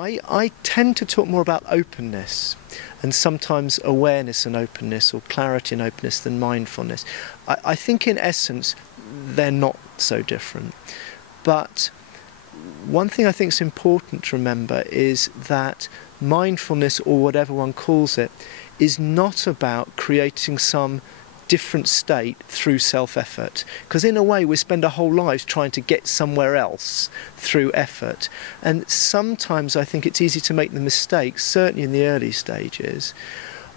I tend to talk more about openness and sometimes awareness and openness or clarity and openness than mindfulness. I think in essence they're not so different. But one thing I think is important to remember is that mindfulness, or whatever one calls it, is not about creating some different state through self-effort, because in a way we spend our whole lives trying to get somewhere else through effort, and sometimes I think it's easy to make the mistake, certainly in the early stages,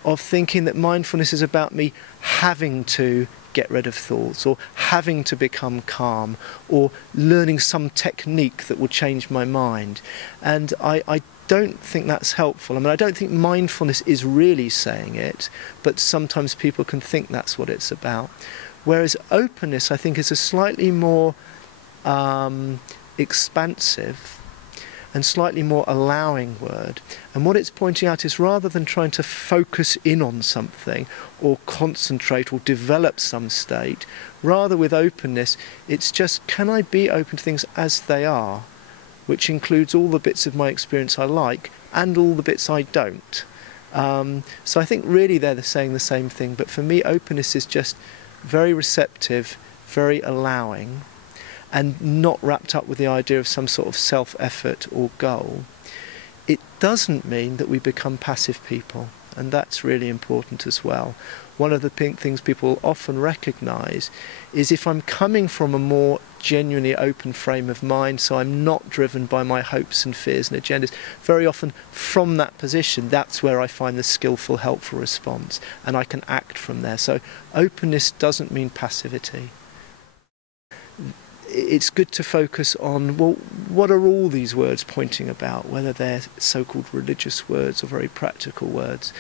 of thinking that mindfulness is about me having to get rid of thoughts or having to become calm or learning some technique that will change my mind. And I don't think that's helpful. I mean, I don't think mindfulness is really saying it, but sometimes people can think that's what it's about. Whereas openness, I think, is a slightly more expansive and slightly more allowing word. And what it's pointing out is, rather than trying to focus in on something or concentrate or develop some state, rather with openness, it's just, can I be open to things as they are, which includes all the bits of my experience I like and all the bits I don't. So I think really they're saying the same thing, but for me openness is just very receptive, very allowing, and not wrapped up with the idea of some sort of self-effort or goal. It doesn't mean that we become passive people, and that's really important as well. One of the things people often recognise is, if I'm coming from a more genuinely open frame of mind, so I'm not driven by my hopes and fears and agendas, very often from that position, that's where I find the skillful, helpful response, and I can act from there. So openness doesn't mean passivity. It's good to focus on, well, what are all these words pointing about, whether they're so-called religious words or very practical words.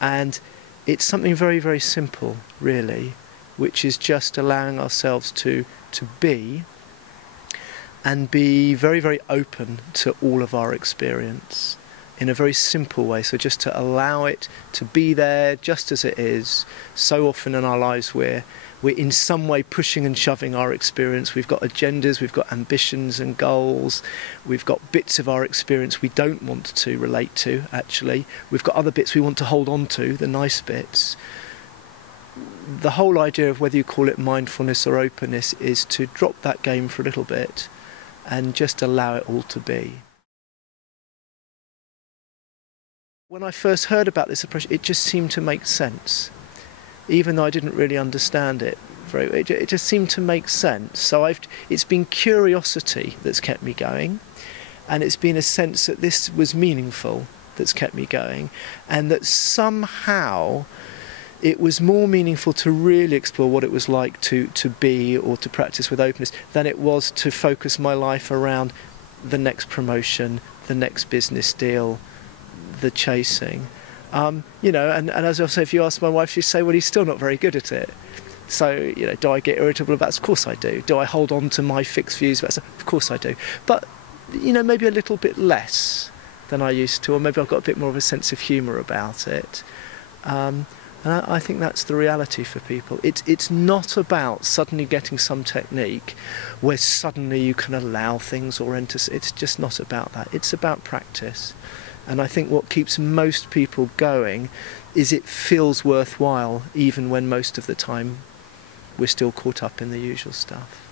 And it's something very, very simple, really, which is just allowing ourselves to be, and be very, very open to all of our experience in a very simple way. So just to allow it to be there just as it is. So often in our lives we're in some way pushing and shoving our experience. We've got agendas, we've got ambitions and goals, we've got bits of our experience we don't want to relate to, actually. We've got other bits we want to hold on to, the nice bits. The whole idea of whether you call it mindfulness or openness is to drop that game for a little bit and just allow it all to be. When I first heard about this approach, it just seemed to make sense. Even though I didn't really understand it it just seemed to make sense. So it's been curiosity that's kept me going, and it's been a sense that this was meaningful that's kept me going, and that somehow it was more meaningful to really explore what it was like to be or to practice with openness than it was to focus my life around the next promotion, the next business deal, the chasing. You know, and as I say, if you ask my wife, she'd say, well, he's still not very good at it. So, you know, do I get irritable about it? Of course I do. Do I hold on to my fixed views about it? Of course I do. But, you know, maybe a little bit less than I used to, or maybe I've got a bit more of a sense of humour about it. And I think that's the reality for people. It's not about suddenly getting some technique where suddenly you can allow things or enter. It's just not about that. It's about practice. And I think what keeps most people going is it feels worthwhile, even when most of the time we're still caught up in the usual stuff.